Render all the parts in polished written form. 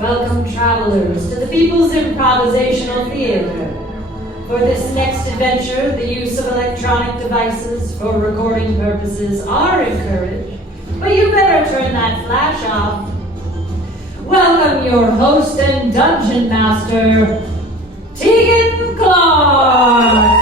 Welcome, travelers, to the People's Improvisational Theater. For this next adventure, the use of electronic devices for recording purposes are encouraged, but you better turn that flash off. Welcome your host and dungeon master, Tegan Clark.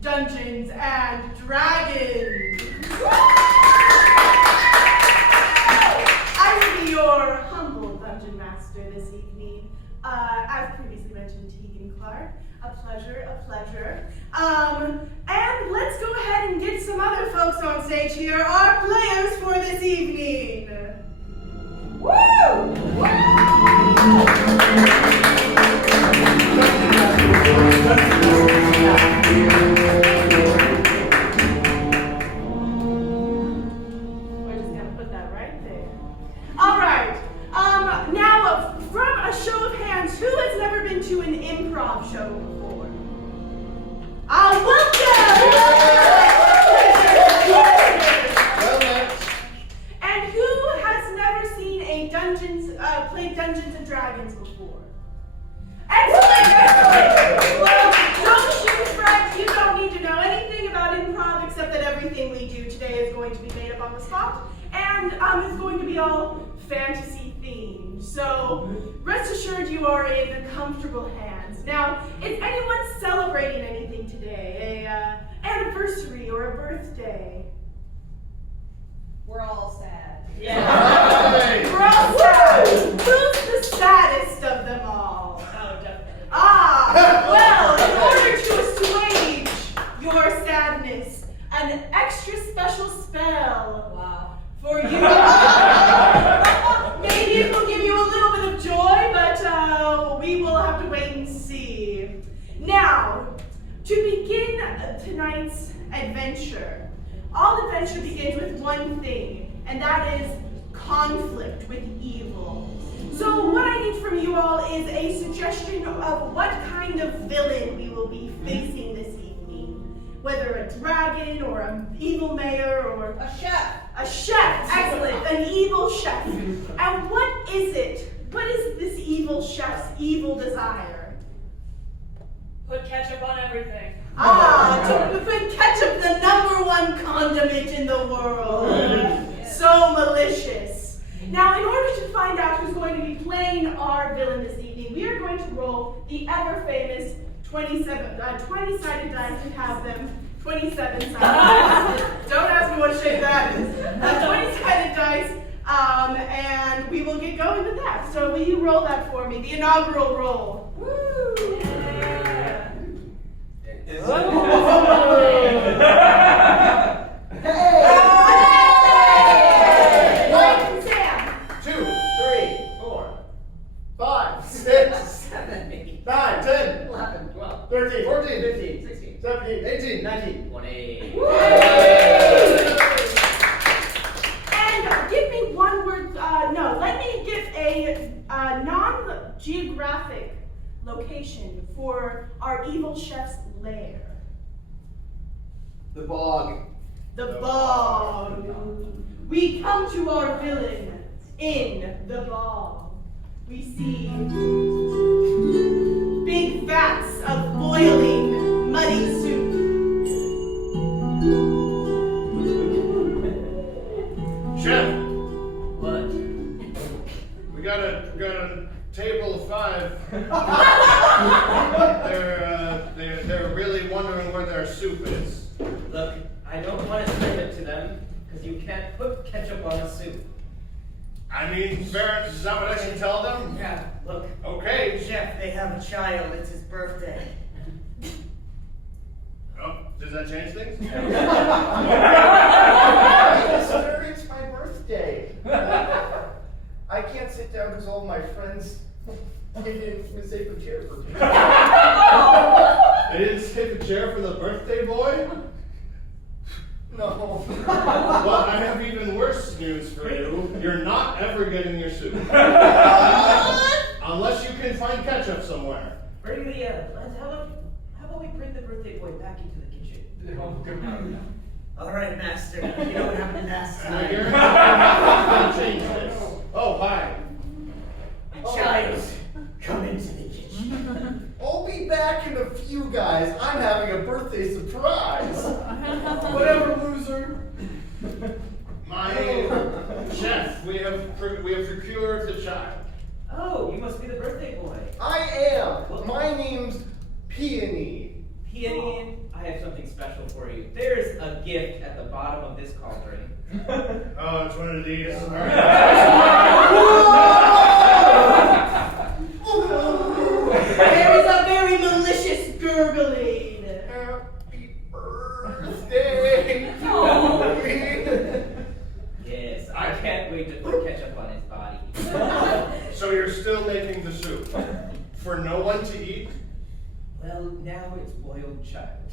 Dungeons and Dragons. I will be your humble dungeon master this evening. As previously mentioned, Tegan Clark. A pleasure. And let's go ahead and get some other folks on stage here, our players for this evening. Woo! Now, from a show of hands, who has never been to an improv show before? Welcome! And who has never seen a played Dungeons and Dragons before? Excellent! Well, don't you fret, you don't need to know anything about improv except that everything we do today is going to be made up on the spot, and it's going to be all fantasy themed. So rest assured you are in comfortable hands. Now, is anyone celebrating anything today? An anniversary or a birthday? We're all sad. Yeah. We're all sad. Who's the saddest of them all? Oh, definitely. Well, in order to assuage your sadness, an extra special spell. Wow. For you. Maybe it will give you a little bit of joy, but we will have to wait and see. Now, to begin tonight's adventure, all adventure begins with one thing, and that is conflict with evil. So what I need from you all is a suggestion of what kind of villain we will be facing this evening. Whether a dragon or an evil mayor or A chef. a chef, excellent, an evil chef. And what is it? What is this evil chef's evil desire? Put ketchup on everything. To put ketchup, the #1 condiment in the world. So malicious. Now, in order to find out who's going to be playing our villain this evening, we are going to roll the ever-famous 20-sided dice. We have them. 27-sided dice. Don't ask me what shape that is. 20-sided dice, and we will get going with that. So will you roll that for me? The inaugural roll. Woo! Yeah. Hey! Sam. 2, 3, 4, 5, 6, 7, 8, 9, 10, 11, 12, 13, 14, 15, 16, 17, 18, 19, 20. And give me one word, let me give a non-geographic location for our evil chef's lair. The bog. The bog. We come to our villain in the bog. We see big vats of boiling, muddy soup. Chef, What? we got a table of 5. They're really wondering where their soup is. Look, I don't want to serve it to them, because you can't put ketchup on a soup. I mean, fair, is that what I should tell them? Yeah, look. Okay. Chef, they have a child. It's his birthday. Oh, does that change things? Sir, it's my birthday. I can't sit down because all my friends didn't save a chair for me. They didn't save a chair for the birthday boy? No. Well, I have even worse news for you. You're not ever getting your soup. Unless you Bring the, lads, how about we bring the birthday boy back into the kitchen? All right, master. You know what happened last Now time. you're gonna change this. Oh, hi. Child, come into the kitchen. I'll be back in a few, guys. I'm having a birthday surprise. Whatever, loser. My chef, we have procured the child. Oh, you must be the birthday boy. I am. My name's Peony. Peony, I have something special for you. There's a gift at the bottom of this cauldron. Oh, it's one of these. There is a very malicious gurgling. Happy birthday to me. Yes, I can't wait to put ketchup on his body. So you're still making the soup for no one to eat? Well, now it's boiled child.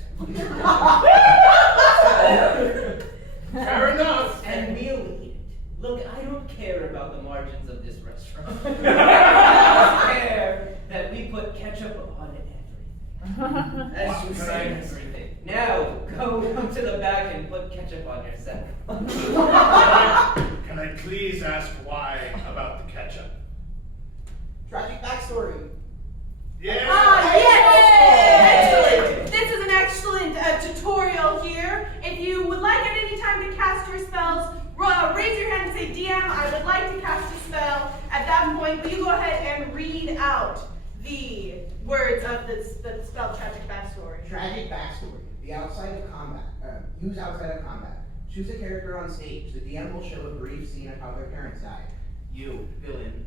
Fair enough. And we'll eat it. Look, I don't care about the margins of this restaurant. I just care that we put ketchup on everything. As you say, everything. Now, go to the back and put ketchup on yourself. Can I please ask why about the ketchup? Tragic backstory. Yes. Yes! Excellent! This is an excellent tutorial here. If you would like at any time to cast your spells, raise your hand and say, DM, I would like to cast a spell. At that point, will you go ahead and read out the words of the spell Tragic Backstory? Tragic backstory. The outside of combat. Use outside of combat. Choose a character on stage. The DM will show a brief scene of how their parents died. You, villain.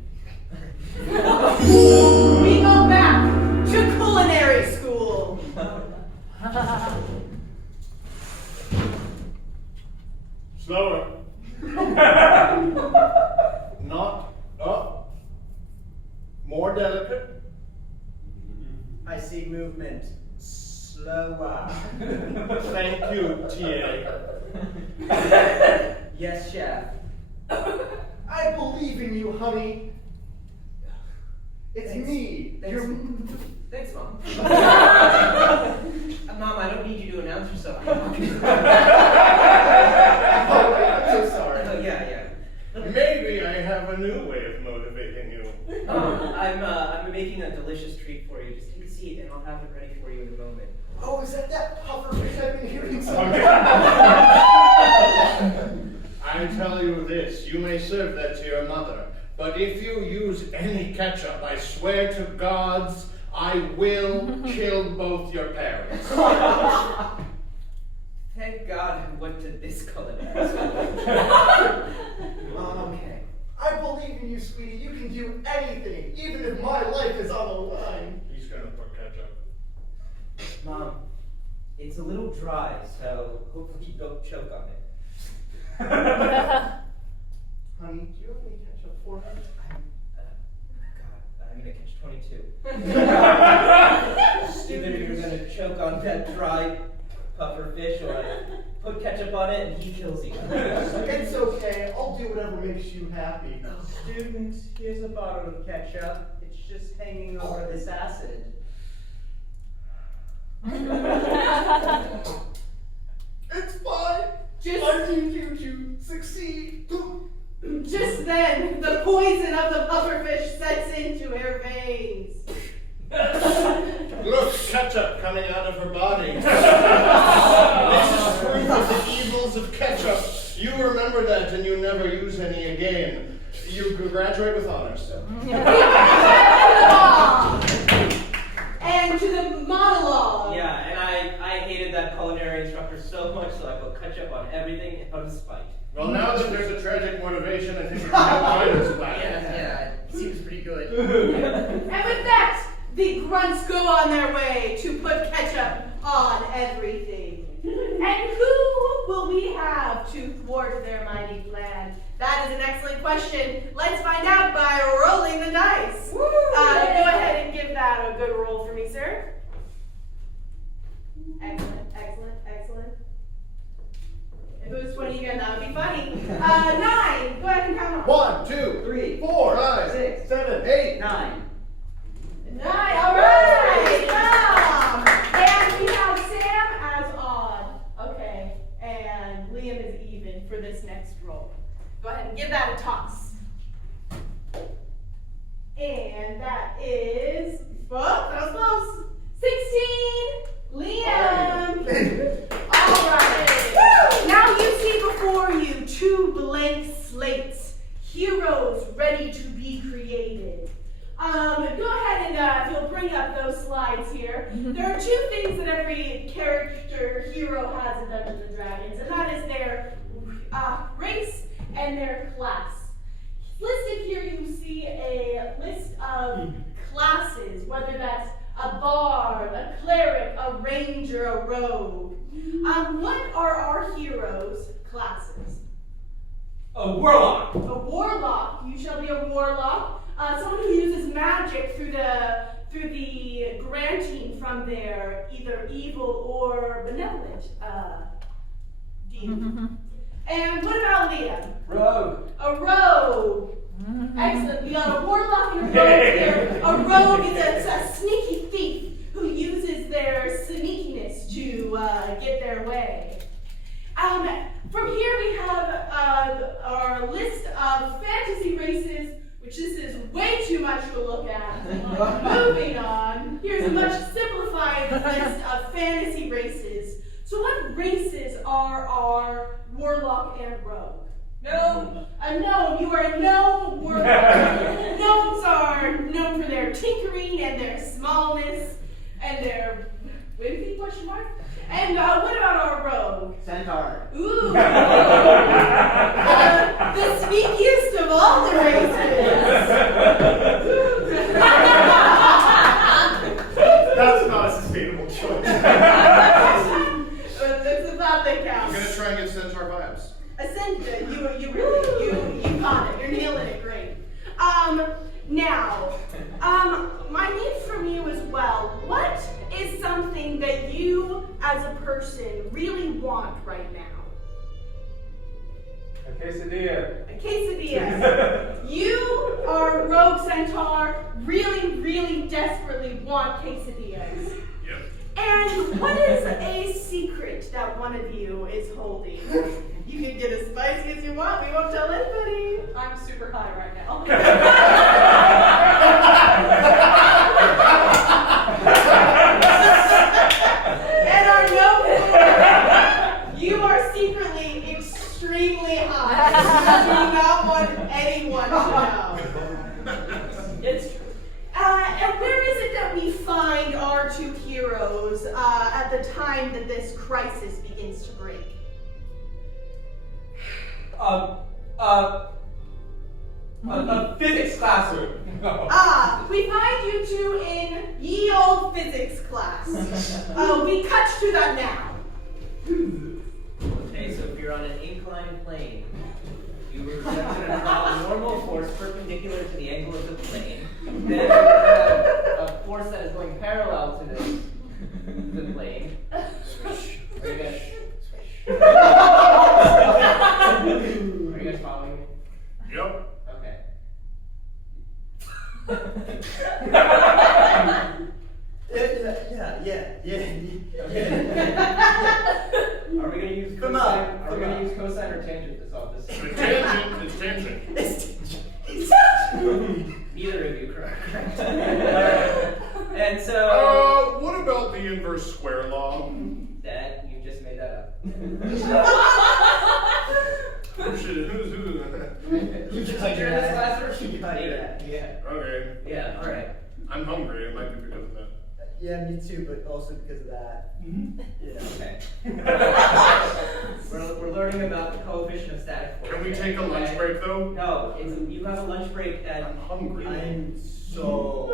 We go back to culinary school. Slower. Not up. More delicate. I see movement. Slower. Thank you, TA. Yes, chef. I believe in you, honey. It's Thanks. me. Thanks. Your Thanks, Mom. Mom, I don't need you to announce yourself. Oh, I'm so sorry. Oh, yeah. Maybe I have a new way of motivating you. I'm making a delicious treat for you. Just take a seat and I'll have it ready for you in a moment. Oh, is that pufferfish I've been hearing so I tell you this, you may serve that to your mother, but if you use any ketchup, I swear to gods, I will kill both your parents. Thank God I went to this culinary school. Okay. I believe in you, sweetie. You can do anything, even if my life is on the line. He's gonna put ketchup. Mom, it's a little dry, so hopefully you don't choke on it. Honey, do you have any ketchup for her? God, I'm gonna catch 22. Either you're gonna choke on that dry puffer fish, or I put ketchup on it and he kills you. It's okay. I'll do whatever makes you happy. Student, here's a bottle of ketchup. It's just hanging over this acid. It's fine. I need you to succeed. Just then, the poison of the pufferfish sets into her veins. Look, ketchup coming out of her body. This is proof of the evils of ketchup. You remember that and you never use any again. You graduate with honors. And to the monologue. Yeah, and I hated that culinary instructor so much, so I put ketchup on everything out of spite. Well, now that there's a tragic motivation, I think we can have honors back. Yeah, it seems pretty good. And with that, the grunts go on their way to put ketchup on everything. And who will we have to thwart their mighty plan? That is an excellent question. Let's find out by rolling the dice. Go ahead and give that a good roll for me, sir. Excellent. If it was 20 again, that would be funny. 9. Go ahead and count on. 1, 2, 3, 4, 5, 6, 7, 8, 9. 9. All right. that is, well, that was close. 16, Liam. All right. Now you see before you 2 blank slates, heroes ready to be created. Go ahead and if you'll bring up those slides here. There are 2 things that every character hero has in Dungeons and Dragons, and that is their race and their class. Listed here, you see a list of classes, whether that's a bard, a cleric, a ranger, a rogue. What are our heroes' classes? A warlock. A warlock. You shall be a warlock. Someone who uses magic through the granting from their either evil or benevolent deed. And what about Liam? Rogue. A rogue. Excellent. We got a warlock and a rogue here. A rogue is a sneaky thief who uses their sneakiness to get their way. From here we have our list of fantasy races, which this is way too much to look at. Moving on, here's a much simplified list of fantasy races. So what races are our warlock and rogue? Gnome. A gnome. You are a gnome warlock. Gnomes are known for their tinkering and their smallness and their wimpy question mark. And what about our rogue? Centaur. Ooh. The sneakiest of all the races. That's not a sustainable choice. That's about that I'm counts. gonna try and get Centaur vibes. Essentially, you got it. You're nailing it great. Now, my need from you as well. What is something that you, as a person, really want right now? A quesadilla. A quesadilla. You are Rogue Centaur. Really desperately want quesadillas. Yep. And what is a secret that one of you is holding? You can get as spicy as you want. We won't tell anybody. I'm super high right now. And our no, you are secretly extremely high. You do not want anyone to know. It's true. And where is it that we find our 2 heroes at the time that this crisis begins to break? A physics classroom. We find you 2 in ye old physics class. We cut to that now. Okay, so if you're on an inclined plane, you were going to draw a normal force perpendicular to the angle of the plane. Then you have a force that is going parallel to the plane. Are you guys following me? Yep. Okay. Yeah. Are we going to use Come cosine? on, Are we come going on. to use cosine or tangent to solve this? It's tangent. Neither of you correct. And so What about the inverse square law? that you just made that up. Oh, shit. You teacher in this classroom? Yeah. Okay. Yeah. All right. I'm hungry. It might be because of that. Yeah, me too, but also because of that. Yeah. Okay. we're learning about the coefficient of static force. Can we take a lunch okay? break though? No. You have a lunch break at. I'm hungry. I'm so.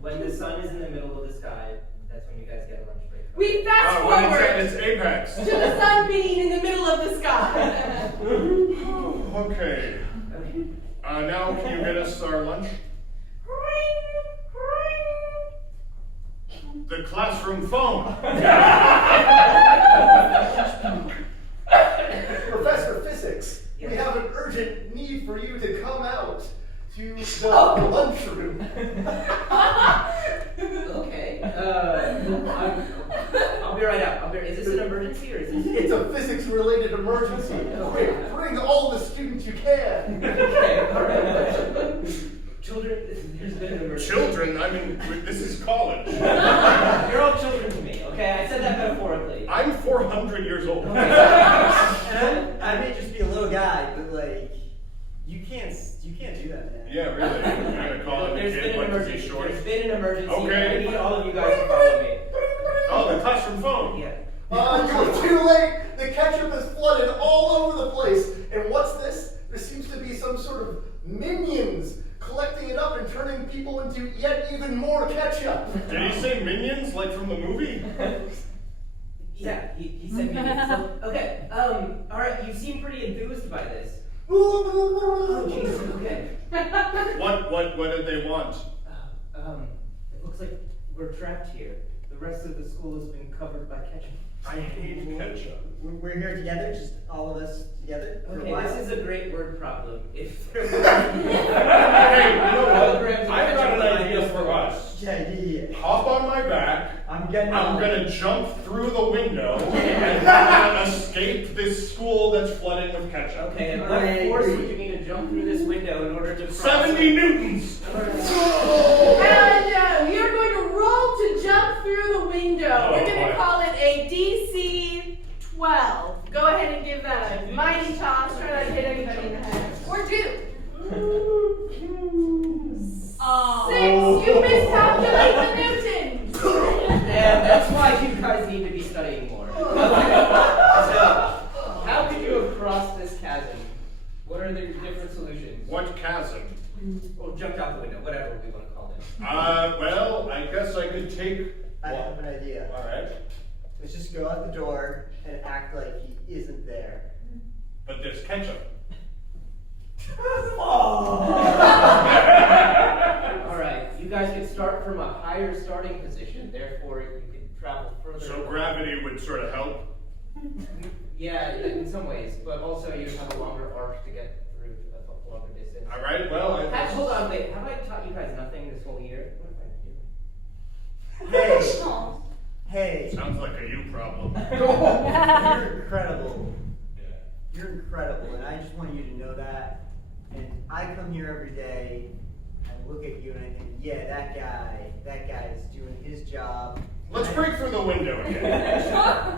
When the sun is in the middle of the sky, that's when you guys get a lunch break. We fast When forward it's apex. to the sun being in the middle of the sky. Okay. Now can you get us our lunch? The classroom phone. Professor Physics, we Yes. have an urgent need for you to come out to the lunchroom. Okay. I'll be right out. Is this an emergency or is this? It's a physics-related emergency. Quick, bring all the students you can. Okay. All right. Children, children. I mean, this is college. You're all children to me, okay? I said that metaphorically. I'm 400 years old. Okay. And I may just be a little guy, but like, you can't do that, man. Yeah, really. You're gonna call him a There's kid been an like to emergency. be short. There's been an emergency. Okay. I need all of you guys to follow me. Oh, the classroom phone. Yeah. You're too late. The ketchup is flooded all over the place. And what's this? There seems to be some sort of minions collecting it up and turning people into yet even more ketchup. Did he say minions, like from the movie? Yeah, he said me. Okay, all right, you seem pretty enthused by this. Oh, Jesus, okay. What did they want? It looks like we're trapped here. The rest of the school has been covered by ketchup. I hate ketchup. We're here together, just all of us together. For a Okay, while. this is a great word problem. If there were Hey, you know what? Kilograms of I've got an ketchup idea lined for up. us. Yeah. Hop on my back. I'm getting I'm on. gonna jump through the window and escape this school that's flooding with ketchup. Okay, and what force would you need to jump through this window in order to cross 70 newtons! And we are going to roll to jump through the window. Oh, We're going to boy. call it a DC 12. Go ahead and give that a mighty toss. Try not to hit anybody in the head. Or 2. 6. You miscalculate the newtons. And that's why you guys need to be studying more. Okay. So, how could you have crossed this chasm? What are the different solutions? What chasm? Or jumped out the window, whatever we want to call it. Well, I guess I could take. I have an idea. Alright. Let's just go out the door and act like he isn't there. But there's ketchup. Alright, you guys can start from a higher starting position, therefore you can travel further. So gravity would sort of help. Yeah, in some ways, but also you have a longer arc to get through a longer distance. Alright, well, Hold on, wait, have I taught you guys nothing this whole year? What have I Hey. Hey. sounds like a you problem. You're incredible. Yeah. You're incredible, and I just want you to know that. And I come here every day, I look at you and I think, yeah, that guy is doing his job. Let's break through the window again.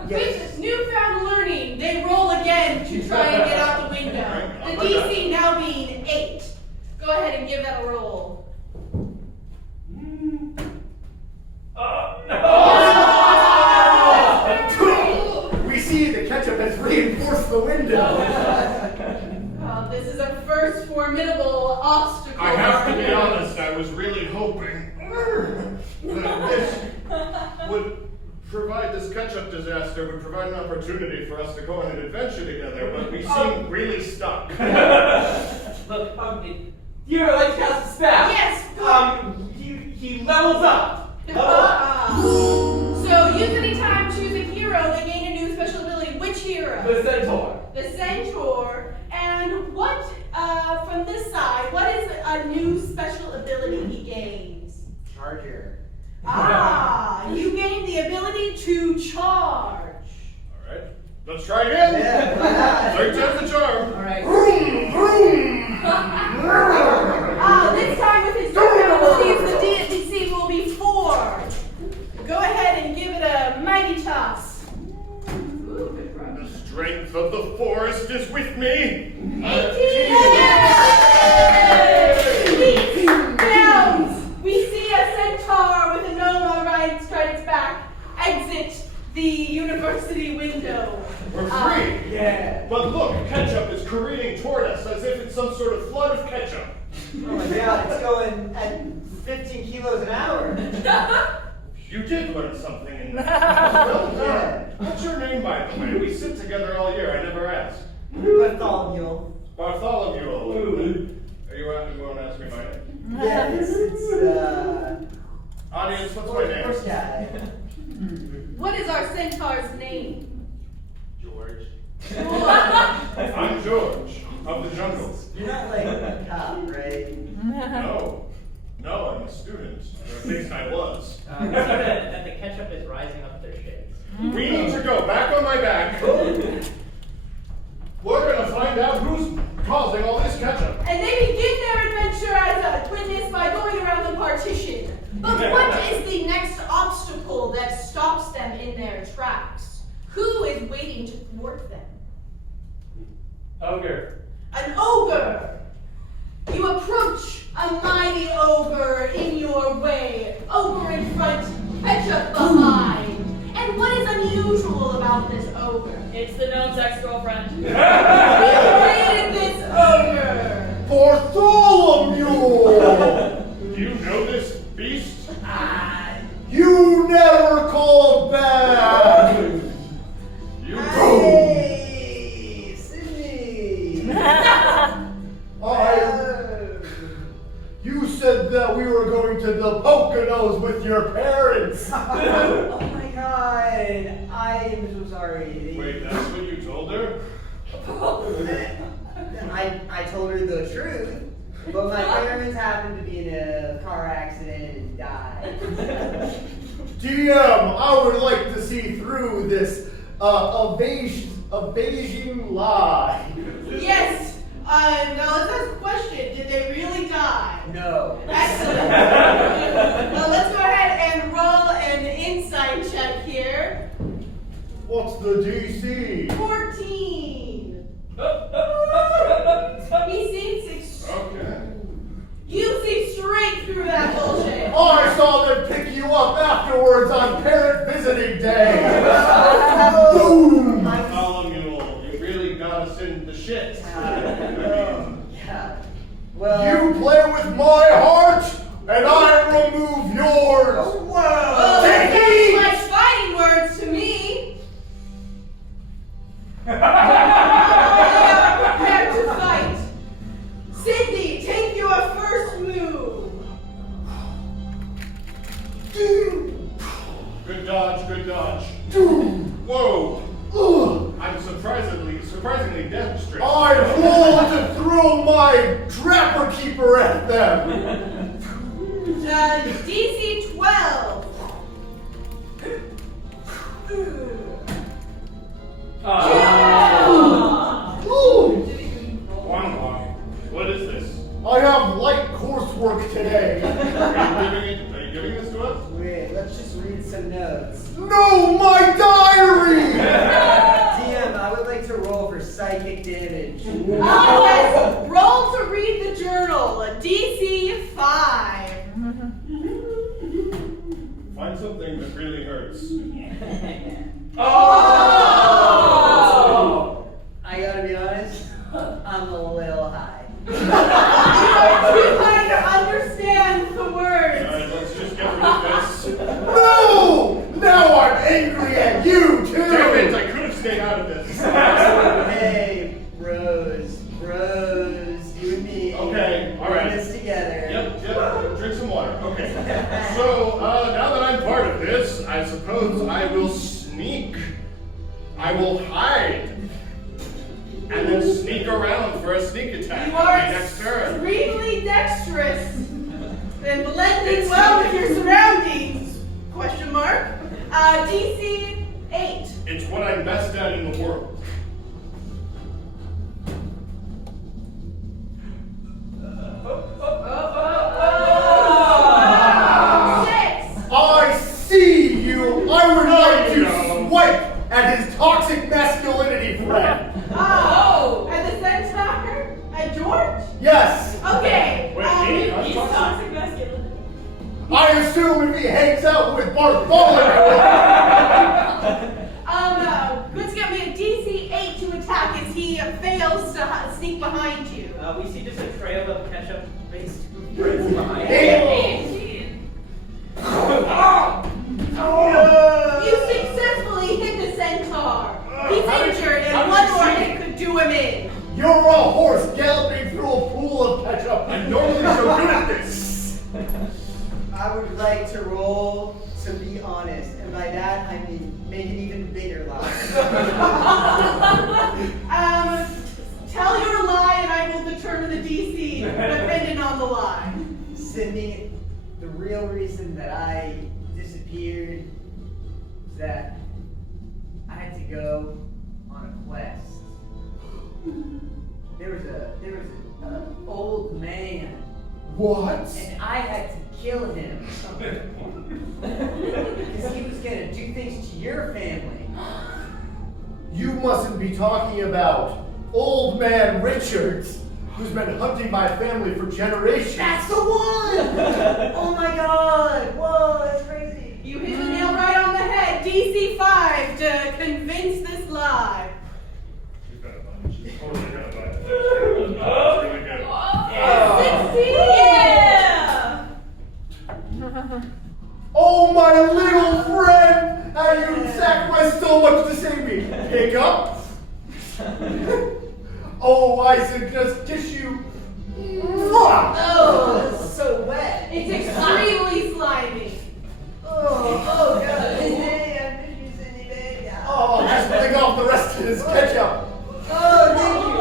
With newfound learning, they roll again to try and get out the window. The DC now being 8. Go ahead and give that a roll. We see the ketchup has reinforced the window. This is a first formidable obstacle. I have to be honest, I was really hoping that this would provide, this ketchup disaster would provide an opportunity for us to go on an adventure together, but we seem really stuck. Look, you know, like Cas's staff. Yes. He levels up. So use any time, choose a hero, they gain a new special ability. Which hero? The centaur. The Centaur. And what, from this side, what is a new special ability he gains? Charger. You gain the ability to charge. Alright, let's try again. Yeah. Third time's the charm. Alright. This time with his newfound abilities, the DC will be 4. Go ahead and give it a mighty toss. Ooh, good run. The strength of the forest is with me. 18! Leaps, bounds. We see a centaur with a gnome on its back exit the university window. We're free. Yeah. But look, ketchup is careening toward us as if it's some sort of flood of ketchup. Oh my god, it's going at 15 kilos an hour. You did learn something in that. Well done. Yeah. What's your name, by the way? We sit together all year. I never asked. Bartholomew. Bartholomew. Are you out? You want to ask me my name? Yeah, it's Audience, what's my name? First guy. What is our centaur's name? George. George. I'm George of the jungle. You're not like a cop, right? No, I'm a student. Or at least I was. You see that the ketchup is rising up their shins. We need to go back on my back. We're gonna find out who's causing all this ketchup. And they begin their adventure as a witness by going around the partition. But what is the next obstacle that stops them in their tracks? Who is waiting to thwart them? Ogre. An ogre! You approach a mighty ogre in your way. Ogre in front, ketchup behind. And what is unusual about this ogre? It's the gnome's ex-girlfriend. Who created this ogre? Bartholomew! Do you know this beast? You never called back! You Hey, Sydney! You said that we were going to the Poconos with your parents! Oh my god, I am so sorry. Wait, that's what you told her? I told her the truth, but my parents happened to be in a car accident and died. DM, I would like to see through this evasion lie. Yes. Now let's ask a question. Did they really die? No. Excellent. Well, let's go ahead and roll an insight check here. What's the DC? 14. He seems Okay. You see straight through that bullshit. I saw them pick you up afterwards on parent visiting day. Boom! Bartholomew, you really got us in the shit. Yeah. Well. You play with my heart, and I remove yours. Whoa! Oh, that sounds like fighting words to me. We are prepared to fight. Cindy, take your first move. Good dodge, good dodge. Whoa! I'm surprisingly dexterous. I roll to throw my Trapper Keeper at them. DC 12. Ooh. What is this? I have light coursework today. Are you giving this to us? Wait, let's just read some notes. No, my diary! DM, I would like to roll for psychic damage. Yes, roll to read the journal. DC 5. Find something that really hurts. Oh! I gotta be honest, I'm a little high. You kind of understand the words. Alright, let's just get rid of this. No! Now I'm angry at you, too! Damn it, I could have stayed out of this. Hey, bros, you and me. Okay, all we're right. in this together. Yep, drink some water. Okay. So, now that I'm part of this, I suppose I will sneak. I will hide. And then sneak around for a sneak attack. You on are my next turn. extremely dexterous and blending well with your surroundings. Question mark. DC 8. It's what I'm best at in the world. I see you! I would like to swipe at his toxic masculinity friend. Oh, and the centaur? George? Yes! Okay. Wait, He's toxic masculinity. I assume if he hangs out with Bartholomew. Let's get me a DC 8 to attack as he fails to sneak behind you. We see just a trail of ketchup-based footprints behind. You successfully hit the centaur. He's injured, and one more hit could do him in. You're a horse galloping through a pool of ketchup. I'm normally so good at this. I would like to roll to be honest, and by that I mean make an even bigger lie. Tell your lie, and I will determine the DC depending on the lie. Sydney, the real reason that I disappeared is that I had to go on a quest. There was an old man, What? and I had to kill him. Because he was gonna do things to your family. You mustn't be talking about Old Man Richards, who's been hunting my family for generations. That's the one! Oh my god! Whoa, that's crazy. You hit the nail right on the head. DC 5 to convince this lie. She's got a bunch. She's totally got a bunch. It's really good. Yeah! Oh, my little friend! How you sacrificed so much to save me. Hiccup? Oh, Isaac, just tissue. Oh, this is so wet. It's extremely slimy. Oh, god. Hey, I miss you, Cindy, baby. Oh, just lick off the rest of this ketchup. Oh, thank you.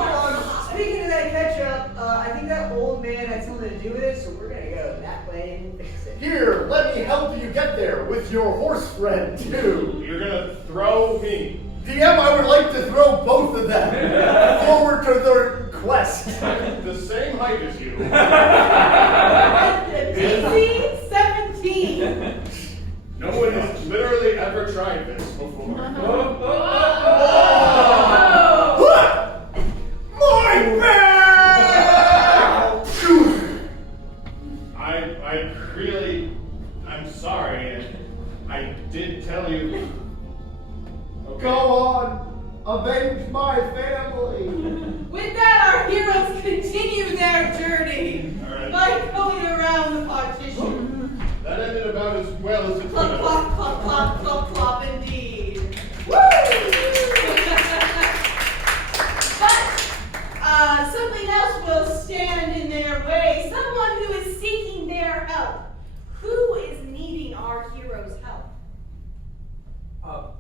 Speaking of that ketchup, I think that old man had something to do with it, so we're gonna go that way and fix it. Here, let me help you get there with your horse friend, too. You're gonna throw me. DM, I would like to throw both of them forward to their quest. The same height as you. DC 17. No one has literally ever tried this before. My bad! I'm sorry. I did tell you. Okay. Go on, avenge my family. With that, our heroes continue their journey All right. by going around the partition. That ended about as well as it could Clop, have. clop, clop, clop, clop, clop, indeed. Woo! But something else will stand in their way. Someone who is seeking their help. Who is needing our heroes' help? A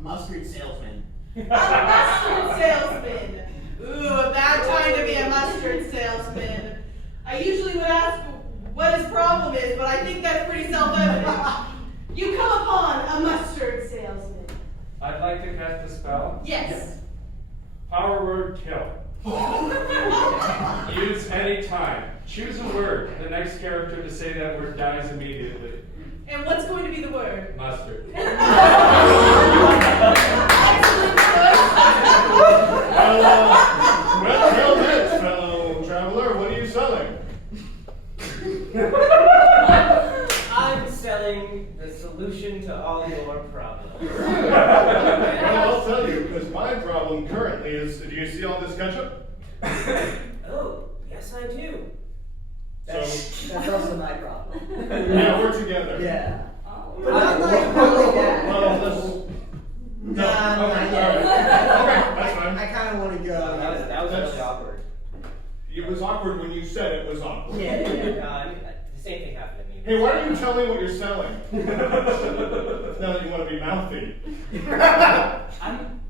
mustard salesman. A mustard salesman. Ooh, a bad time to be a mustard salesman. I usually would ask what his problem is, but I think that's pretty self-evident. You come upon a mustard salesman. I'd like to cast a spell. Yes. Power word kill. Use any time. Choose a word. The next character to say that word dies immediately. And what's going to be the word? Mustard. Excellent Well, till next, fellow traveler. What are you selling? I'm selling the solution to all your problems. Well, I'll tell you, because my problem currently is, do you see all this ketchup? Oh, yes I do. So, That's also my problem. yeah, we're together. Yeah. But not like that. Well, let's... No, Nah, okay, not yet. all right. Okay, that's fine. I kind of want to go. That was really awkward. It was awkward when you said it was awkward. Yeah. I mean, the same thing happened to me. Hey, why don't you tell me what you're selling? Now that you want to be mouthy.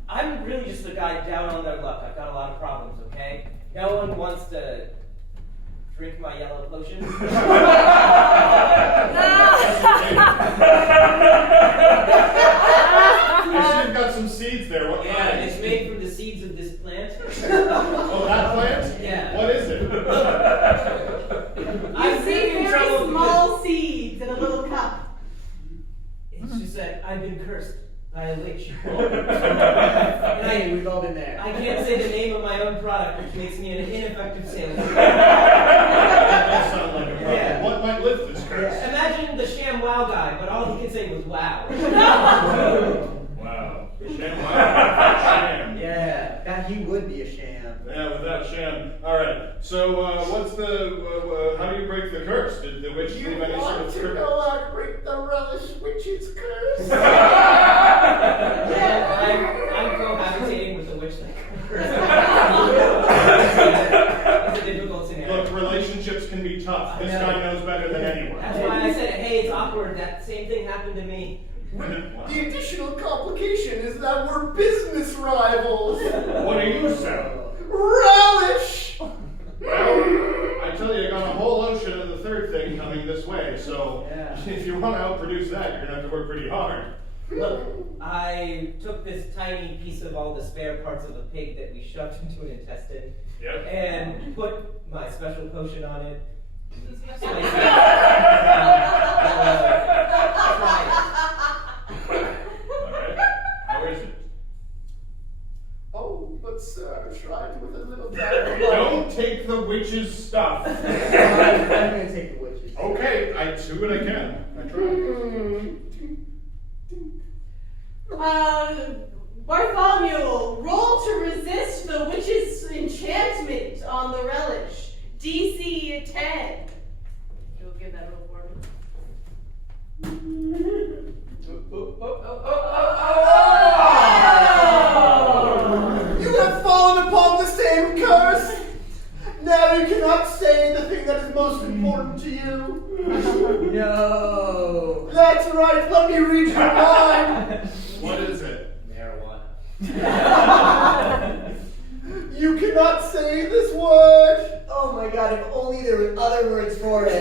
I'm really just a guy down on their luck. I've got a lot of problems, okay? No one wants to drink my yellow potion. You should have got some seeds there. What Yeah, kind? it's made from the seeds of this plant. Oh, that plant? Yeah. What is it? You see very small seeds in a little cup. It's just that I've been cursed by a witch. Hey, we've all been there. I can't say the name of my own product, which makes me an ineffective salesman. That does sound like a problem. Yeah. What might lift this curse? Imagine the sham wow guy, but all he could say was wow. Wow. Sham. Wow. Sham. Yeah, that he would be a sham. Yeah, without sham. All right. So, what's the? How do you break the curse? Did the witch leave any sort of curse? how to break the relish witch's curse? I'm cohabitating with the witch like It's a difficult scenario. Look, relationships can be tough. This guy knows better than anyone. That's why I said, hey, it's awkward. That same thing happened to me. The additional complication is that we're business rivals. What do you sell? Relish! Well, I tell you, I got a whole ocean of the third thing coming this way, so Yeah. if you want to outproduce that, you're going to have to work pretty hard. Look, I took this tiny piece of all the spare parts of a pig that we shoved into an intestine Yep. and put my special potion on it. Okay, I do what I can. I try. Bartholomew, roll to resist the witch's enchantment on the relish. DC 10. You'll give that roll for me. You have fallen upon the same curse. Now you cannot say the thing that is most important to you. No. That's right. Let me read your mind. What is it? Marijuana. You cannot say this word. Oh my god, if only there were other words for it.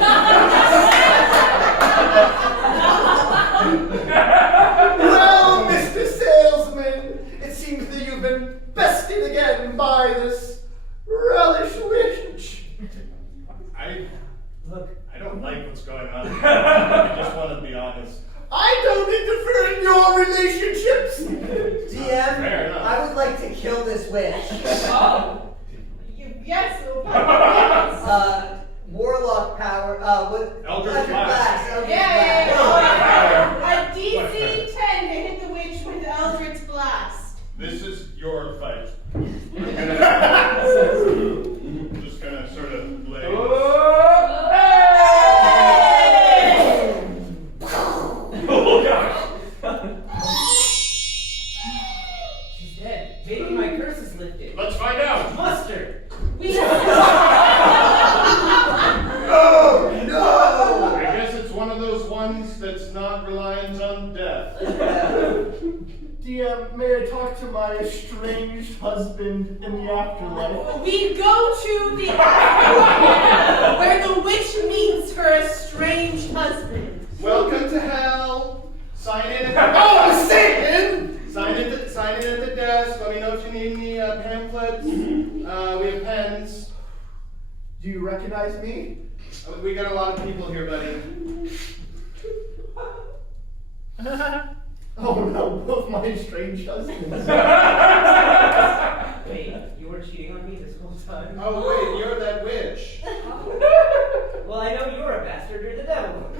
Well, Mr. Salesman, it seems that you've been bested again by this relish witch. I don't like what's going on. I just want to be honest. I don't interfere in your relationships. DM, Fair enough. I would like to kill this witch. Yes, Warlock power, what? Eldritch Blast. Eldritch yeah. Blast. A DC 10 to hit the witch with Eldritch Blast. This is your fight. Just gonna sort of lay. Oh gosh! She's dead. Maybe my curse is lifted. Let's find out. Mustard! Oh no! I guess it's one of those ones that's not reliant on death. DM, may I talk to my estranged husband in the afterlife? We go to the afterlife where the witch meets her estranged husband. Welcome to hell. Sign in. Oh, Satan! Sign in at the desk. Let me know if you need any pamphlets. We have pens. Do you recognize me? We got a lot of people here, buddy. Oh no, both my estranged husbands. Wait, you were cheating on me this whole time? Oh wait, you're that witch. Well, I know you're a bastard, you're the devil.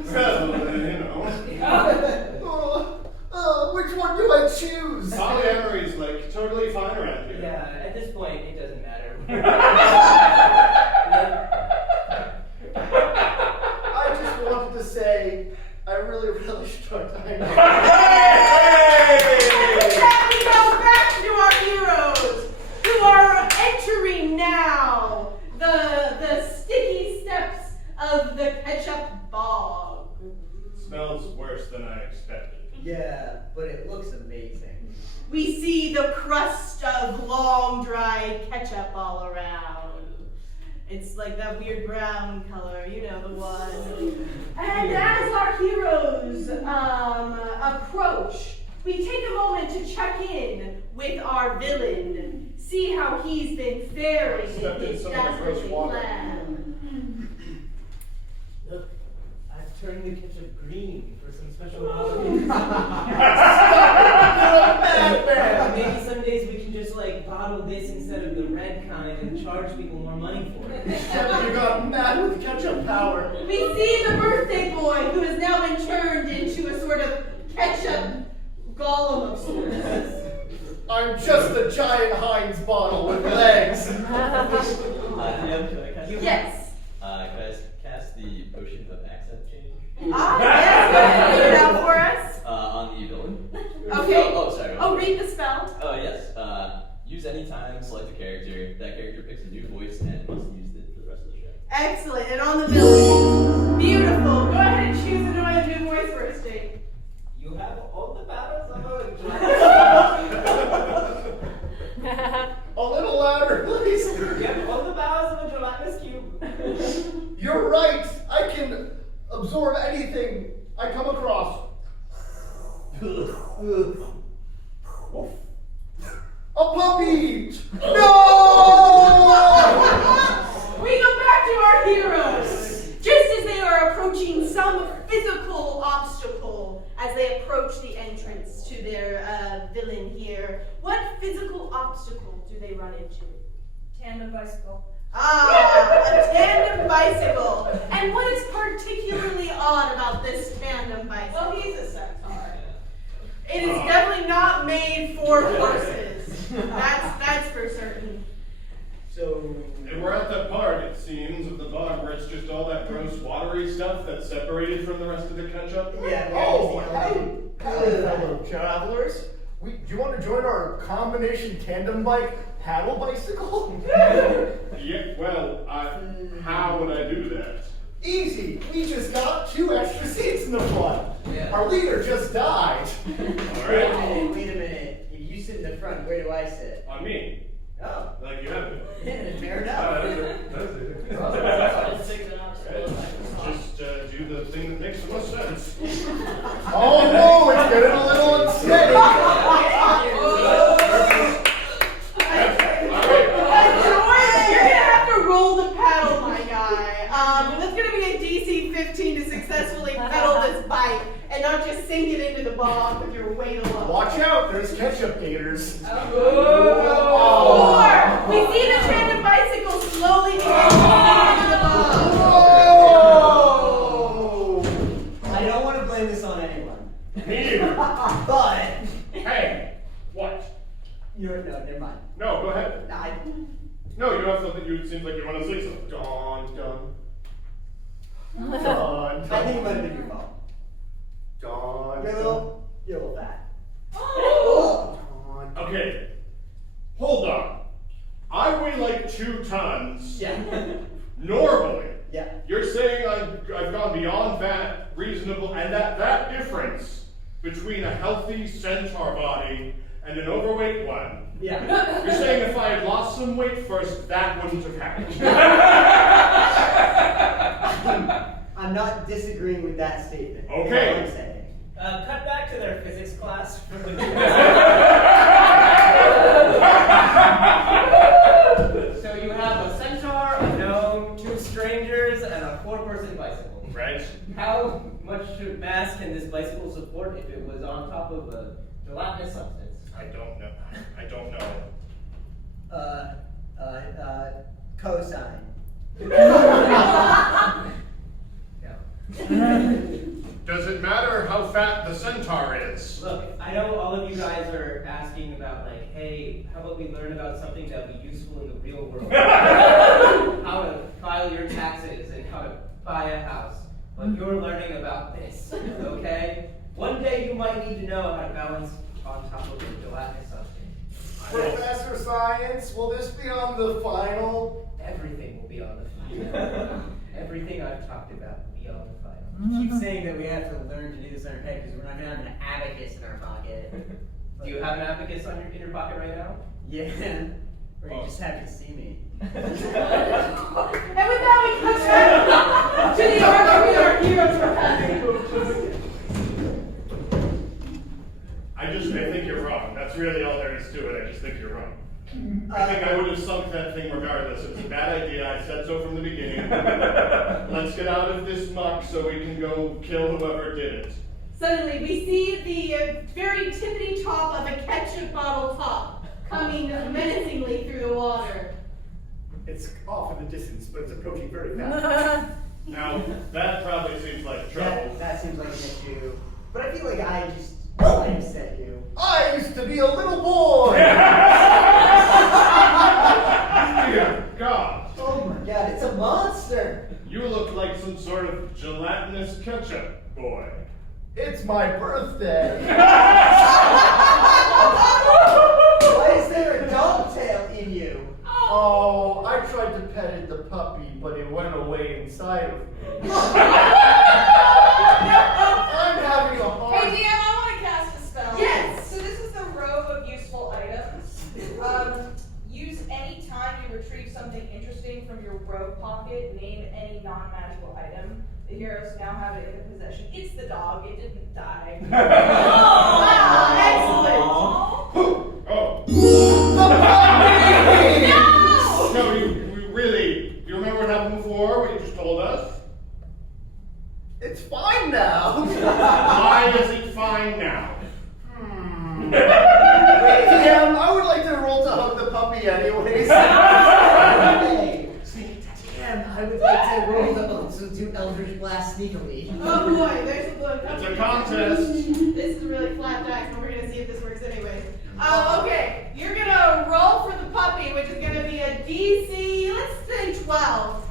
Well, Which one do I choose? polyamory's like totally fine around here. Yeah, at this point, it doesn't matter. I just wanted to say, I really relished our time. And we go back to our heroes who are entering now the sticky steps of the ketchup bog. Smells worse than I expected. Yeah, but it looks amazing. We see the crust of long dried ketchup all around. It's like that weird brown color, you know the one. And as our heroes approach, we take a moment to check in with our villain, see how he's been faring Stepped in in his some of the gross dastardly water. plan. Look, I've turned the ketchup green for some special holidays. Maybe some days we can just like bottle this instead of the red kind and charge people more money for it. You got mad with ketchup power. We see the birthday boy who has now been turned into a sort of ketchup golem of sorts. I'm just a giant Heinz bottle with legs. DM, can I cast? Yes. Can I cast the potion of accent change? Yes, go ahead and read it out for us. On the villain. Okay. Oh, sorry. Oh, read the spell. Oh, yes. Use any time, select a character. That character picks a new voice and must use it for the rest of the show. Excellent. And on the villain. Beautiful. Go ahead and choose a new voice first, Jake. You have all the powers of A little louder, please. You have all the powers of a gelatinous cube. You're right. I can absorb anything I come across. A puppy! No! We go back to our heroes. Just as they are approaching some physical obstacle as they approach the entrance to their villain here, what physical obstacle do they run into? Tandem bicycle. Ah, a tandem bicycle. And what is particularly odd about this tandem bicycle? Well, he's a centaur. It is definitely not made for horses. That's for certain. So, And we're at that part, it seems, of the bog where it's just all that gross watery stuff that's separated from the rest of the ketchup. yeah. Oh, hello, fellow travelers. Do you want to join our combination tandem bike paddle bicycle? Yeah, well, how would I do that? Easy. We just got 2 extra seats in the front. Yeah. Our leader just died. Alright. Wait a minute. If you sit in the front, where do I sit? On me. Oh, Like you have it. fair enough. Just do the thing that makes the most sense. Oh no, it's getting a little unsteady. George, you're gonna have to roll the paddle, my guy. That's gonna be a DC 15 to successfully pedal this bike and not just sink it into the bog with your weight alone. Watch out, there's ketchup gators. Or we see the tandem bicycle slowly begin to sink into the bog. Oh! I don't want to blame this on anyone. Me either. But, Hey, what? no, never mind. No, go ahead. Nah, No, you have something. You seem like you want to say something. Dun dun. Dun, I think it might have been your fault. dun, You're a little fat. dun. Okay, hold on. I weigh like 2 tons. Yeah. Normally. Yeah. You're saying I've gone beyond that reasonable, and that difference between a healthy centaur body and an overweight one. Yeah. You're saying if I had lost some weight first, that wouldn't have happened. I'm not disagreeing with that statement. Okay. That's all I'm saying. Cut back to their physics class. So you have a centaur, a gnome, 2 strangers, and a 4-person bicycle. Right? How much mass can this bicycle support if it was on top of a gelatinous substance? I don't know. I don't know. Cosine. Does it matter how fat the centaur is? Look, I know all of you guys are asking about, like, hey, how about we learn about something that would be useful in the real world? How to file your taxes and how to buy a house. But you're learning about this, okay? One day you might need to know how to balance on top of a gelatinous substance. Professor Science, will this be on the final? Everything will be on the final. Everything I've talked about will be on the final. You keep saying that we have to learn to do this on our head because we're not going to have an abacus in our pocket. Do you have an abacus in your pocket right now? Yeah. Or you just happy to see me. And with that, we come back to the arc we are heroes for having. I think you're wrong. That's really all there is to it. I just think you're wrong. I think I would have sunk that thing regardless. It was a bad idea. I said so from the beginning. Let's get out of this muck so we can go kill whoever did it. Suddenly, we see the very tippity top of a ketchup bottle top coming menacingly through the water. It's off in the distance, but it's approaching very fast. Now, that probably seems like trouble. That seems like an issue. But I feel like I just upset you. I used to be a little boy! Dear God. Oh my god, it's a monster! You look like some sort of gelatinous ketchup boy. It's my birthday! Why is there a dog tail in you? Oh, I tried to pet the puppy, but it went away inside of me. I'm having a hard Hey, DM, I want to cast a spell. Yes. So this is the robe of useful items. Use any time you retrieve something interesting from your robe pocket. Name any non-magical item. The heroes now have it in their possession. It's the dog. It didn't die. Wow, excellent. Oh. The puppy! No, you really, you remember what happened before, what you just told us? It's fine now. Why is it fine now? Damn, I would like to roll to hug the puppy anyways. Hey, do Eldritch Blast sneakily. Oh boy, there's a book. It's a contest. This is really flat dice, but we're gonna see if this works anyway. Okay, you're gonna roll for the puppy, which is gonna be a DC, let's say 12.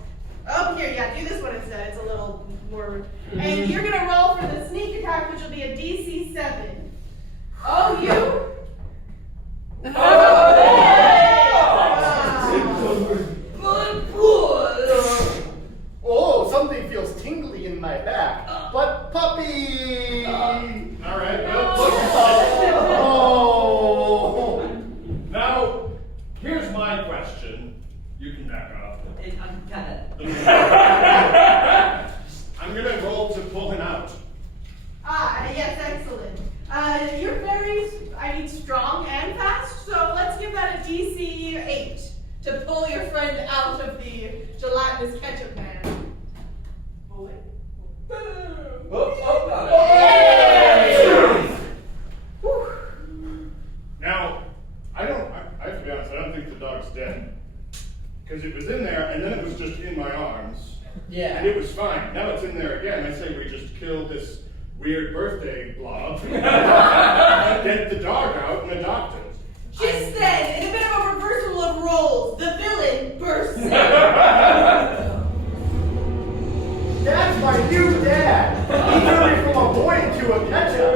Oh, here, yeah, do this one instead. It's a little more. And you're gonna roll for the sneak attack, which will be a DC 7. Oh, you? Oh, something feels tingly in my back. But puppy! All right. Oh! Now, here's my question. You can back off. I'm kind I'm gonna roll to pull him out. Yes, excellent. You're very, strong and fast, so let's give that a DC 8 to pull your friend out of the gelatinous ketchup man. Boy. Now, I have to be honest, I don't think the dog's dead. Because it was in there, and then it was just in my arms. Yeah. And it was fine. Now it's in there again. I say we just kill this weird birthday blob, get the dog out, and adopt it. Just then, in a bit of a reversal of roles, the villain bursts in. That's my new dad! He turned me from a boy into a ketchup!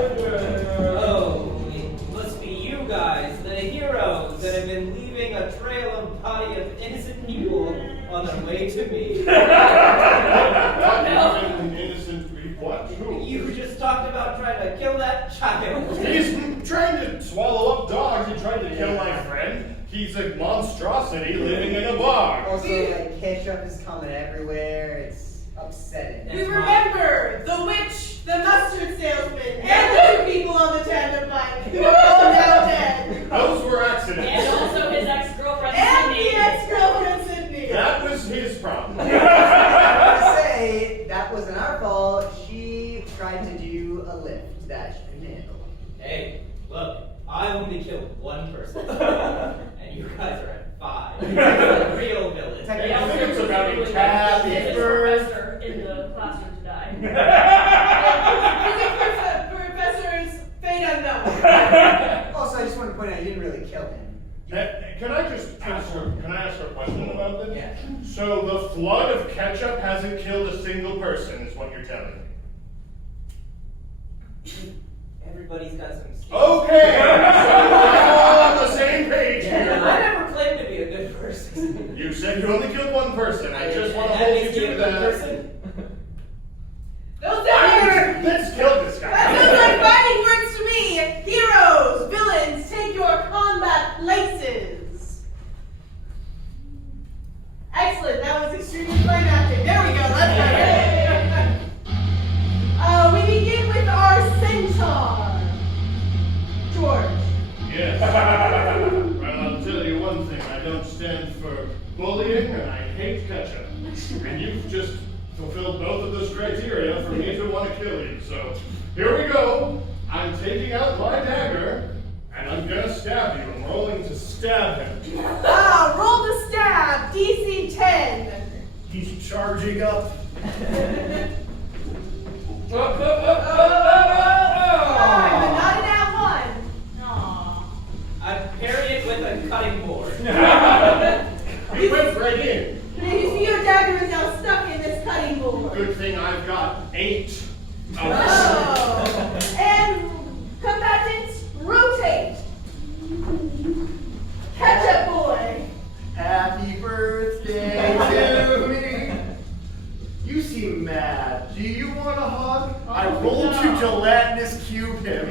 Oh, it must be you guys, the heroes that have been leaving a trail of body of innocent people on their way to me. An innocent what? Who? You just talked about trying to kill that child. He's trying to swallow up dogs. He tried to kill my friend. He's a monstrosity living in a bar. Also, like, ketchup is coming everywhere. It's upsetting. We remember the witch, the mustard salesman, and the two people on the tandem bike who are all now dead. Those were accidents. And also his ex-girlfriend, And Sydney. the ex-girlfriend, Sydney. That was his problem. I want to say that wasn't our fault. She tried to do a lift that she couldn't handle. Hey, look, I only killed one person. And you guys are at 5. You're real villains. Hey, I think it's about a Happy professor in the classroom to die. Professor's fate unknown. Also, I just want to point out you didn't really kill him. Can I just ask her? Can I ask her a question about this? Yeah. So the flood of ketchup hasn't killed a single person, is what you're telling me. Everybody's got some skills. Okay, so we're all on the same page here. I never claimed to be a good person. You said you only killed one person. I just want to And that hold you makes you a to good that. person. Those are Let's kill this That guy. sounds like fighting words to me. Heroes, villains, take your combat places. Excellent. That was extremely climactic. There we go. Let's go. We begin with our centaur, George. Yes. Well, I'll tell you one thing. I don't stand for bullying, and I hate ketchup. And you've just fulfilled both of those criteria for me to want to kill you. So here we go. I'm taking out my dagger, and I'm gonna stab you. I'm rolling to stab him. Roll the stab. DC 10. He's charging up. But not an at one. Aww. I parry it with a cutting board. He went right in. You see your dagger is now stuck in this cutting board. Good thing I've got 8 of Oh. And combatants, rotate. Ketchup boy. Happy birthday to me. You seem mad. Do you want a hug? I rolled to gelatinous cube him.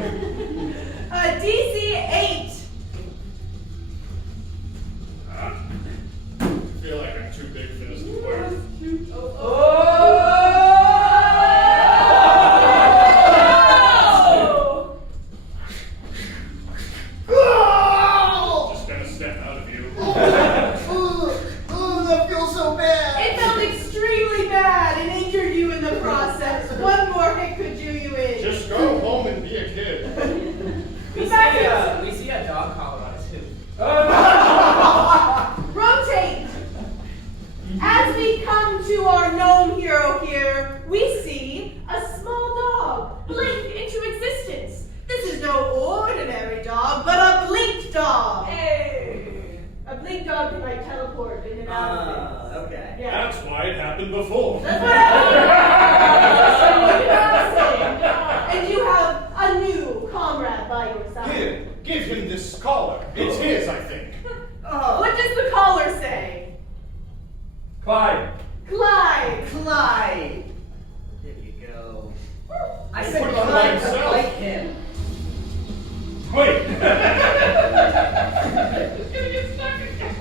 DC 8. I feel like I'm too big for this to work. Just gonna step out of you. That feels so bad. It felt extremely bad and injured you in the process. One more hit could do you in. Just go home and be a kid. We see a Put it on by himself. Like him. Wait. It's gonna get stuck again.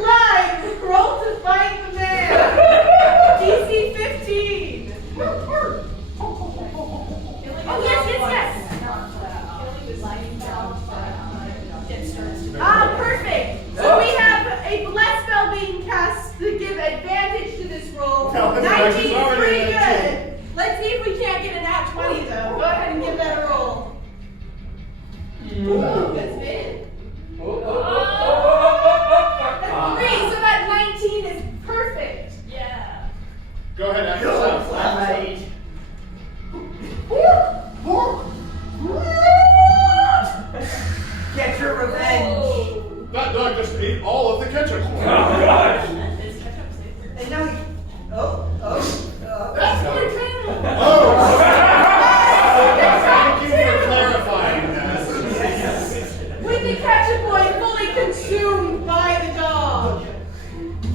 Right, roll to fight the man. DC 15. Oh, yes. Perfect. So we have a bless spell being cast to give advantage to this roll. No, it's 19 is already pretty a good. Let's see if we can't get a nat 20 though. Go ahead and give that a roll. Ooh, that's big. That's 3, so that 19 is perfect. Yeah. Go ahead, act yourself. Right. Get your revenge. That dog just ate all of the ketchup. Oh, gosh. Is ketchup safer? And now he. That's more terrible. Oh! Thank you for clarifying that. With the ketchup boy fully consumed by the dog.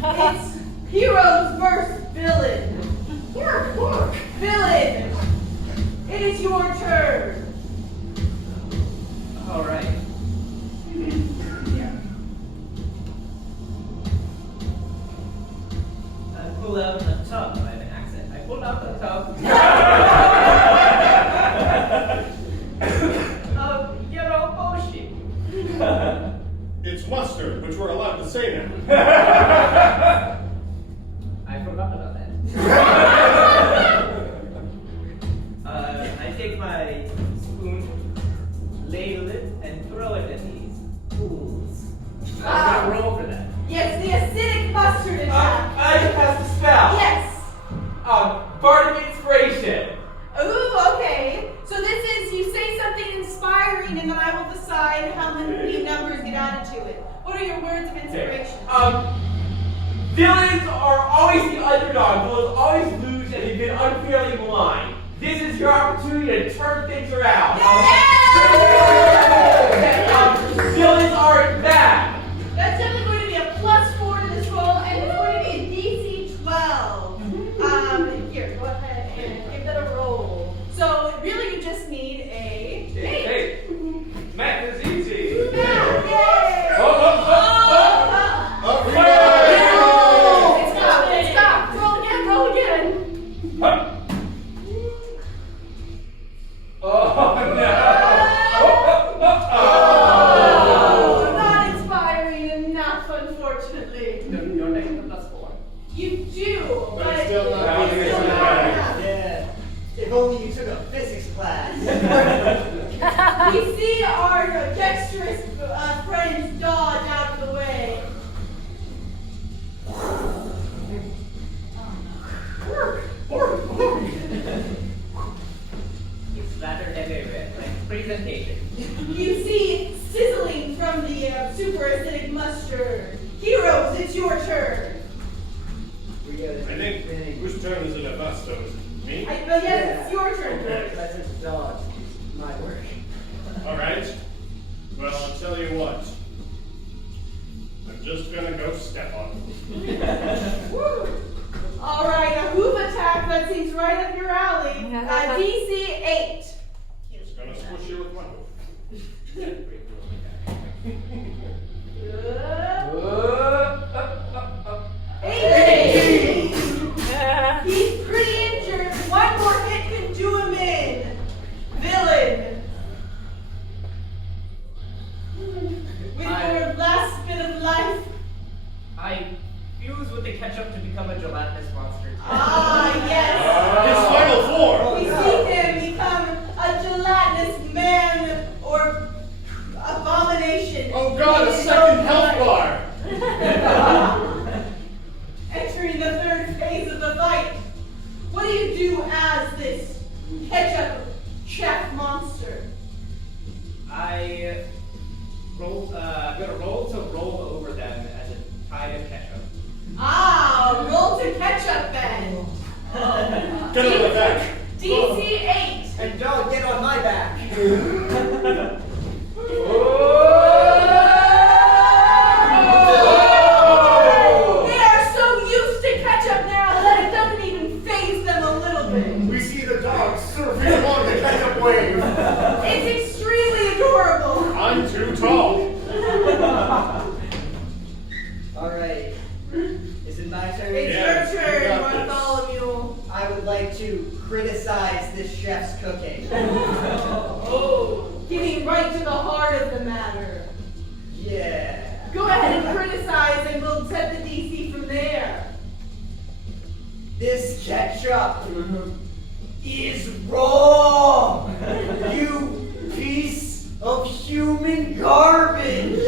It's heroes versus villain. Villain, it is your turn. All right. I pull out the tub. I have an accent. I pull out the tub. Of yellow potion. It's mustard, which we're allowed to say now. I forgot about that. I take my spoon, ladle it, and throw it at these fools. I'm gonna roll for that. Yes, the acidic mustard attack. I can cast a spell. Yes. Bardic Inspiration. Ooh, okay. So this is, you say something inspiring and then I will decide how many numbers get added to it. What are your words of inspiration? Villains are always the underdog. Villains always lose and they've been unfairly maligned. This is your opportunity to turn things around. Villains aren't bad. That's definitely going to be a +4 to this roll, and it's going to be a DC 12. Here, go ahead and give that a roll. So really, you just need a 8. Hey, math is easy. Math, yay! Oh. Stop. Roll again. Huh? Oh, no. Oh, not inspiring enough, unfortunately. Don't make the +4. You do, But it's still not it's big still enough. not enough. Yeah. If only you took a physics class. We see our dexterous friends dodge out of the way. You splattered everywhere, like presentation. You see sizzling from the super acidic mustard. Heroes, it's your turn. We gotta I think, whose turn is it of us, though? Is it me? Yes, it's your turn, Okay. George. That's his dog. It's my work. All right. Well, I'll tell you what. I'm just gonna go step on him. All right, a hoof attack that seems right up your alley. DC 8. Just gonna squish you with my hoof. He's pretty injured. One more hit can do him in. Villain. With your last bit of life. I fuse with the ketchup to become a gelatinous monster. Ah, yes. His final form! We see him become a gelatinous man or abomination. Oh god, a second health bar! Entering the third phase of the fight. What do you do as this ketchup chef monster? I roll. I'm gonna roll to roll over them as a tide of ketchup. Ah, roll to ketchup then. Get on the back! DC 8. And don't get on my back. They are so used to ketchup now that it doesn't surfing along the ketchup wave. It's extremely adorable. I'm too tall. Alright. Is it my turn? It's Yes, your you turn, got this. Bartholomew. I would like to criticize this chef's cooking. Oh, getting right to the heart of the matter. Yeah. Go ahead and criticize, and we'll set the DC from there. This ketchup is raw. You piece of human garbage.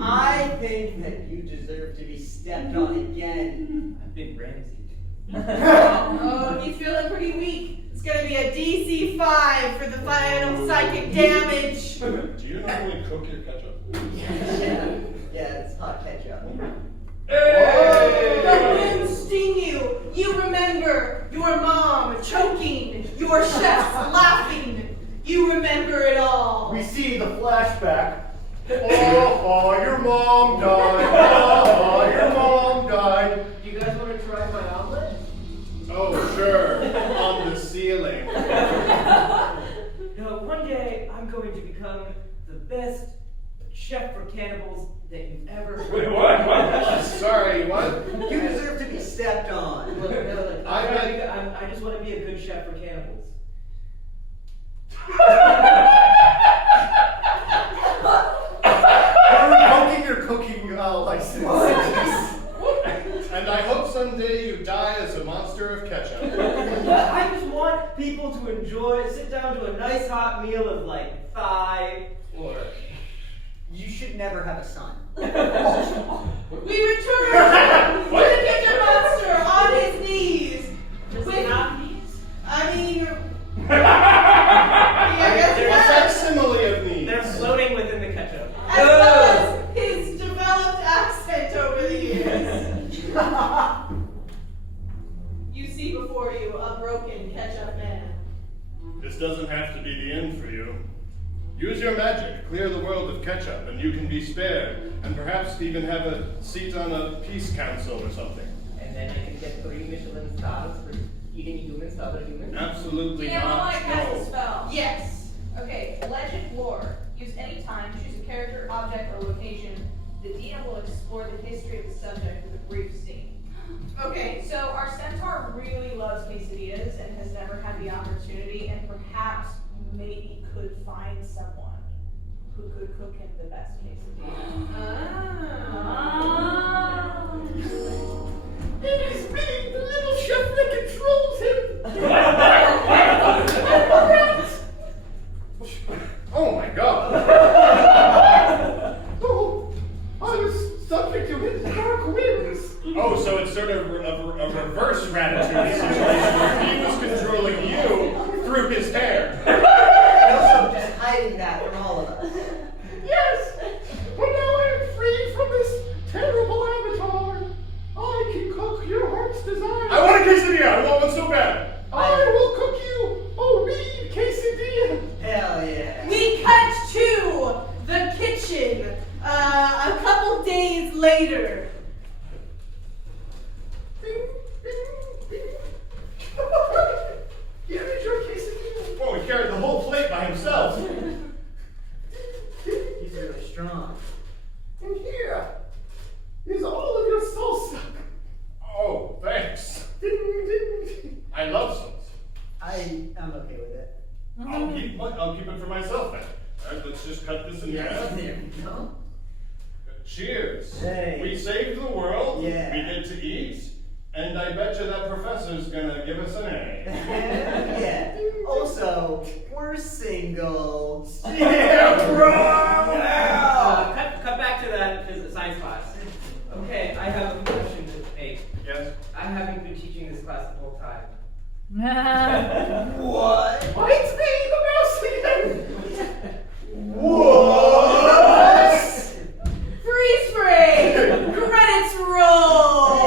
I think that you deserve to be stepped on again. I've been Ramsey. Oh, he's feeling pretty weak. It's gonna be a DC 5 for the final psychic damage. Do you normally cook your ketchup? Yeah, it's hot ketchup. The winds sting you. You remember your mom choking, your chefs laughing. You remember it all. We see the flashback. Oh, your mom died. Oh, your mom died. Do you guys want to try my omelet? Oh, sure. On the ceiling. No, one day I'm going to become the best chef for cannibals that you've ever heard. Wait, what? Sorry, what? You deserve to be stepped on. Look, no, like, I just want to be a good chef for cannibals. We're revoking your cooking license. And I hope someday you die as a monster of ketchup. I just want people to sit down to a nice hot meal of like thigh or. You should never have a son. We return to the kitchen monster on his knees. With, I mean, I guess They're a yes. facsimile of me. They're floating within the ketchup. As well as his developed accent over the years. You see before you a broken ketchup man. This doesn't have to be the end for you. Use your magic, clear the world of ketchup, and you can be spared, and perhaps even have a seat on a peace council or something. And then I can get 3 Michelin stars for eating humans to other humans. Absolutely Yeah, I not. want to cast a No. spell. Yes. Okay, legend lore. Use any time, choose a character, object, or location. The DM will explore the history of the subject with a brief scene. Okay. So our centaur really loves quesadillas and has never had the opportunity, and perhaps maybe could find someone who could cook him the best quesadilla. It is me, the little chef that controls him. Oh my god. Oh, I was subject to his dark whims. Oh, so it's sort of a reverse Ratatouille situation where he was controlling you through his hair. Also, just hiding that from all of us. Yes, but now I am free from this terrible avatar. I can cook your heart's desire. I want a quesadilla. I want one so bad. I will cook you a weed quesadilla. Hell yeah. We cut to the kitchen a couple days later. Bing, bing, bing. Here is your quesadilla. Oh, he carried the whole plate by himself. He's really strong. And here is all of your salsa. Oh, thanks. Ding, ding, ding. I love sauce. I'm okay with it. I'll keep it for myself then. All right, let's just cut this in half. There we go. Cheers. Hey. We saved the world. Yeah. We get to eat. And I bet you that professor's gonna give us an A. Yeah. Also, we're single. Yeah, bro! Cut back to that science class. Okay, I have a question to make. Yes. I haven't been teaching this class the whole time. What? It's me, the mouse again. What? Freeze frame! Credits roll!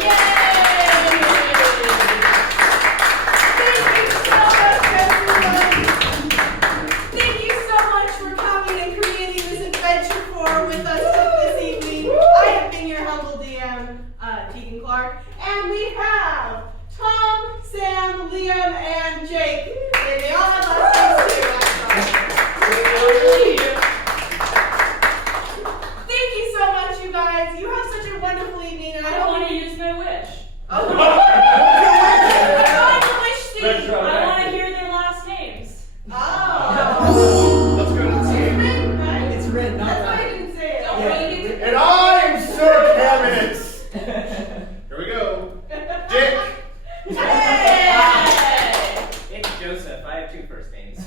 Yay! Thank you so much, everyone! Thank you so much for coming and creating this adventure with us this evening. I have been your humble DM, Tegan Clark, and we have Tom, Sam, Liam, and Jake Thank you so much, you guys. You have such a wonderful evening, and I I hope want to you. use my wish. Oh. I'm going to wish Let's theme. try. I want to hear their last names. Oh. Let's go to the It's scene. written, right? It's written, not That's why I right. didn't say it. Don't Yeah. read it. And I'm Sir Cabinet. Here we go. Dick. Hey! It's Joseph. I have 2 first names.